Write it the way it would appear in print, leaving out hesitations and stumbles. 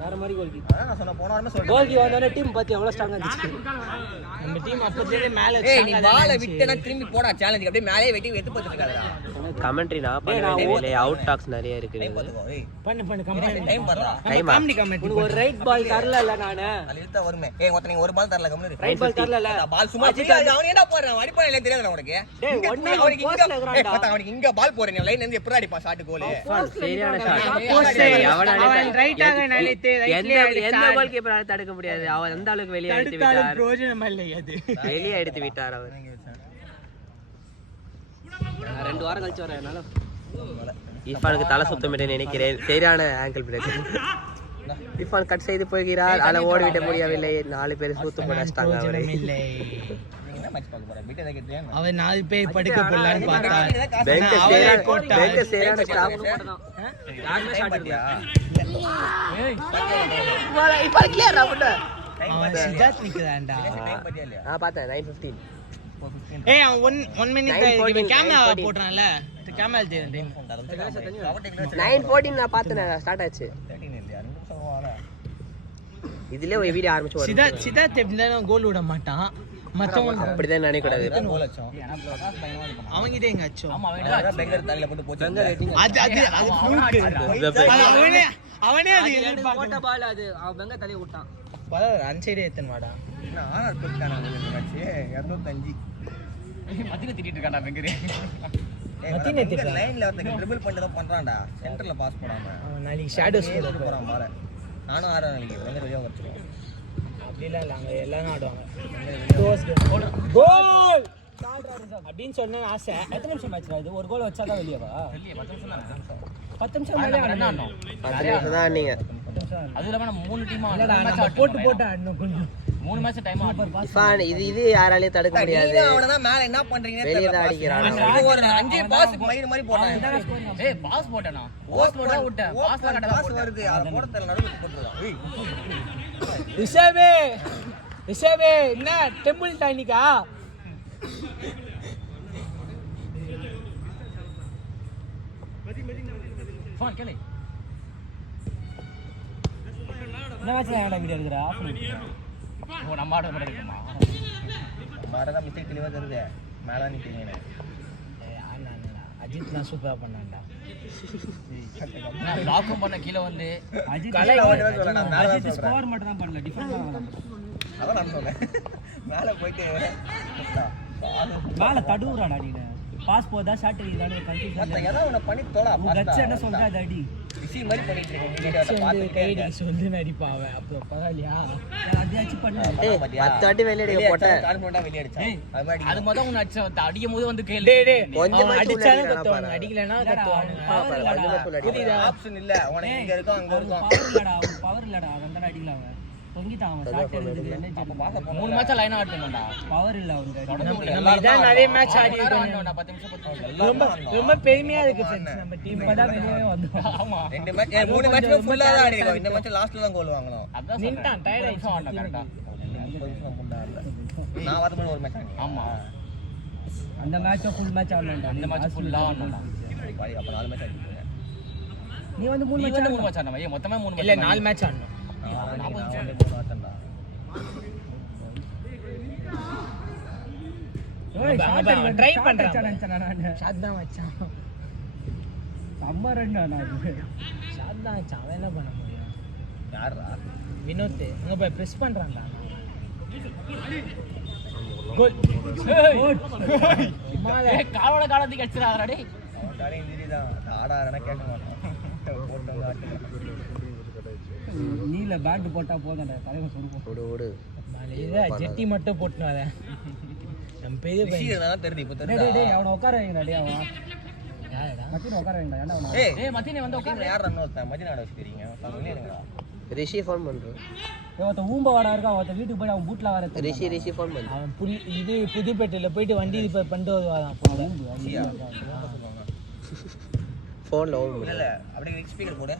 வேற மாதிரி கோல்கி நான் சொன்ன போன வாரமே சொல்றேன் கோல்கி வந்தோனே டீம் பத்தி எவ்வளவு ஸ்ட்ராங்கா இருந்துச்சு நம்ம டீம் அப்பவே மேல நீ பால விட்டனா திரும்பி போடா சேலஞ்ச் அப்படியே மேலே வெட்டி வெட்டு போட்டுட்டு இருக்காதடா கமெண்ட்ரி நான் பண்ண வேண்டியதில்லை அவுட் டாக்ஸ் நிறைய இருக்கு பண்ணு கமெண்ட் டைம் பண்றா கமெண்ட் ஒரு ரைட் பால் தரல இல்ல நானே அது இழுத்தா வருமே ஒருத்த நீங்க ஒரு பால் தரல கமெண்ட் ரைட் பால் தரல இல்ல பால் சும்மா அவன் என்ன போறான் அடிப்பானே இல்ல தெரியாதுடா உனக்கு டேய் ஒண்ணே அவனுக்கு இங்க பால் போறேன் லைன் இருந்து எப்பறா அடிப்பா ஷாட் கோல் சரியான ஷாட் அவன் ரைட்டாக நலித்து எந்த கோல் கீப்பரால தடுக்க முடியாது அவர் அந்த அளவுக்கு வெளியே எடுத்து விட்டார் பிரயோஜனம் இல்லை அது வெளியே எடுத்து விட்டார் அவர் 2 வாரம் கழிச்சு வரேனால இர்ஃபானுக்கு தலை சுத்தமிட்டு நினைக்கிறேன் சரியான ஆங்கிள் பிரேக் இர்ஃபான் கட் செய்து போகிறார் ஆனா ஓடிவிட முடியவில்லை 4 பேர் சூத்து போடாஸ்டாங்க அவரை அவன் 4 பேர் படுக்க போடலான்னு பார்த்தா பேங்க் சரியான ஸ்டாப் யாருமே ஷாட் அடியா இப்ப கிளியர் ஆகுடா அவன் சித்தார்த் நிக்குதாண்டா பார்த்தேன் 9:15 ஏய் அவன் 1 மினிட் கேமரா போட்றான்ல கேமரா தெரியும் 9:14 நான் பார்த்தேன் ஸ்டார்ட் ஆச்சு இதுல ஒரு வீடியோ ஆரம்பிச்சு சித்தார்த் எப்படினா கோல் விட மாட்டான் மத்தவங்க அப்படிதான் நினைக்க கூடாது அவங்க கிட்ட எங்க அச்சோ ஆமா அவன் பெங்கர் தலையில போட்டு போச்சு அது அவனே அது போட்ட பால் அது அவன் பெங்க தலைய விட்டான் பல அன்சைடே எத்தன வாடா என்ன ஆனர் கொடுத்தானே இந்த மேட்ச் 205 மத்தின திட்டிட்டு இருக்கான்டா பெங்கர் மத்தின திட்டு லைன்ல வந்து ட்ரிபிள் பண்ணி தான் பண்றான்டா சென்டர்ல பாஸ் பண்ணாம நாளைக்கு ஷேடோஸ் போறான் பால நானும் ஆறா நாளைக்கு வந்து வெளிய வச்சிருக்கேன் அப்படிலாம் இல்ல அங்க எல்லாரும் ஆடுவாங்க கோல் அப்படின்னு சொன்ன ஆசை எத்தனை நிமிஷம் மேட்ச்ல இது ஒரு கோல் வச்சாதான் வெளியவா 10 நிமிஷம் மேல என்ன ஆடணும் 10 நிமிஷம் தான் நீங்க அது இல்லாம நம்ம 3 டீமா போட்டு ஆடணும் கொஞ்சம் 3 மேட்ச் டைம் இர்ஃபான் இது யாராலயும் தடுக்க முடியாது அவன தான் மேல என்ன பண்றீங்கன்னு வெளிய தான் அடிக்குறான் இது ஒரு 5 பாஸ் மயிர் மாதிரி போட்டான் ஏய் பாஸ் போட்டேனா பாஸ் போட்டா விட்டேன் பாஸ்ல கட்ட பாஸ் வருது அத போட தெரியல நடுவுல போட்டுறான் ஏய் ரிஷபே என்ன டெம்பிள் டைனிக்கா ஃபோன் கேளு என்ன மேட்ச்ல ஏன்டா வீடியோ எடுக்கற ஆஃப் பண்ணு ஓ நம்ம ஆட மாட்டேங்குமா மாடா மிஸ்டேக் தெளிவா தருது மேல நிக்கிறீங்க அஜித் நான் சூப்பரா பண்ணான்டா நான் லாக்கும் பண்ண கீழ வந்து அஜித் ஸ்கோர் மட்டும் தான் பண்ணல டிஃபென்ஸ் அதான் நான் சொன்னேன் மேல போயிட்டு மேல தடுவுறாடா நீ பாஸ் போதா ஷாட் அடிக்குதானே கன்ஃபியூஷன் மத்த ஏதோ ஒண்ணு பண்ணி தோடா கட்சி என்ன சொல்றா அது அடி இசி மாதிரி பண்ணிட்டு இருக்கீங்க வீடியோல பாத்து கைடி சொல்லி நடிப்பா அவன் அப்ப பரவாயில்லையா அடியாச்சு பண்ணு 10 வாட்டி வெளிய அடிக்க போட்டேன் கான்ஃபிடன்ட்டா வெளிய அடிச்சான் அது மாதிரி உன்னை அடிச்ச அடிக்கும்போது வந்து கேளு டேய் கொஞ்சம் அடிச்சாலும் கத்துவாங்க அடிக்கலனா கத்துவாங்க புரியுதா ஆப்ஷன் இல்ல உனக்கு இங்க இருக்கும் அங்க இருக்கும் பவர் இல்லடா வந்தா அடிக்கலாம் அவன் தொங்கிட்டான் அவன் ஷாட் எடுக்குது என்ன அப்ப பாக்க 3 மேட்ச் லைனா ஆடுனடா பவர் இல்ல அவங்க நம்ம இதான் நிறைய மேட்ச் ஆடி இருக்கோம் 10 நிமிஷம் ரொம்ப பெருமையா இருக்கு फ्रेंड्स நம்ம டீம் இப்பதான் வெளியவே வந்தோம் ஆமா 2 மேட்ச் 3 மேட்ச்ல ஃபுல்லா தான் ஆடி இருக்கோம் இந்த மேட்ச் லாஸ்ட்ல தான் கோல் வாங்கணும் நின்டான் டயர்ட் ஆயிடுச்சு ஆடணும் கரெக்ட்டா நான் வரதுக்கு ஒரு மேட்ச் ஆமா அந்த மேட்ச் ஃபுல் மேட்ச் ஆடணும்டா அந்த மேட்ச் ஃபுல்லா ஆடணும்டா பாய் அப்ப 4 மேட்ச் ஆடிட்டீங்க நீ வந்து 3 மேட்ச் ஆடணும் ஏய் மொத்தமே 3 இல்ல 4 மேட்ச் ஆடணும் ட்ரை பண்றேன் ஷாட் தான் வச்சான் சம்மர் என்ன ஷாட் தான் வச்சான் அவன் என்ன பண்ண முடியும் யாரா வினோத் அங்க போய் பிரஸ் பண்றான்டா கோல் மாலே காலோட காலத்துக்கு அடிச்சறாடா டேய் டாடி இன்ஜரி தான் ஆடாறனா கேட்க மாட்டான் போட்டு ஆட்டு நீல பேட் போட்டா போதடா தலைவன் சொடுப்போம் ஓடு மாலே ஜெட்டி மட்டும் போட்டுனால நம்ம பெரிய பையன் தான் தெரியுது இப்ப தெரியுது டேய் டேய் அவன உட்கார வைங்கடா டேய் அவன் யாரடா மத்தின உட்கார வைங்கடா ஏன்டா அவன் ஏய் மத்தின வந்து உட்கார யார் ரன் ஓடுறா மத்தின ஆட வச்சிருக்கீங்க சொல்லுங்க இருங்கடா ரிஷி ஃபோன் பண்றோம் ஒருத்த ஊம்ப வாடா இருக்கா ஒருத்த வீட்டுக்கு போய் அவன் பூட்ல வர ரிஷி ஃபோன் பண்ணு அவன் இது புதுப்பேட்டையில போயிட்டு வண்டி ரிப்பேர் பண்ணிட்டு வருவான் ஃபோன்ல ஓடு இல்ல அப்படியே ஸ்பீக்கர் போடு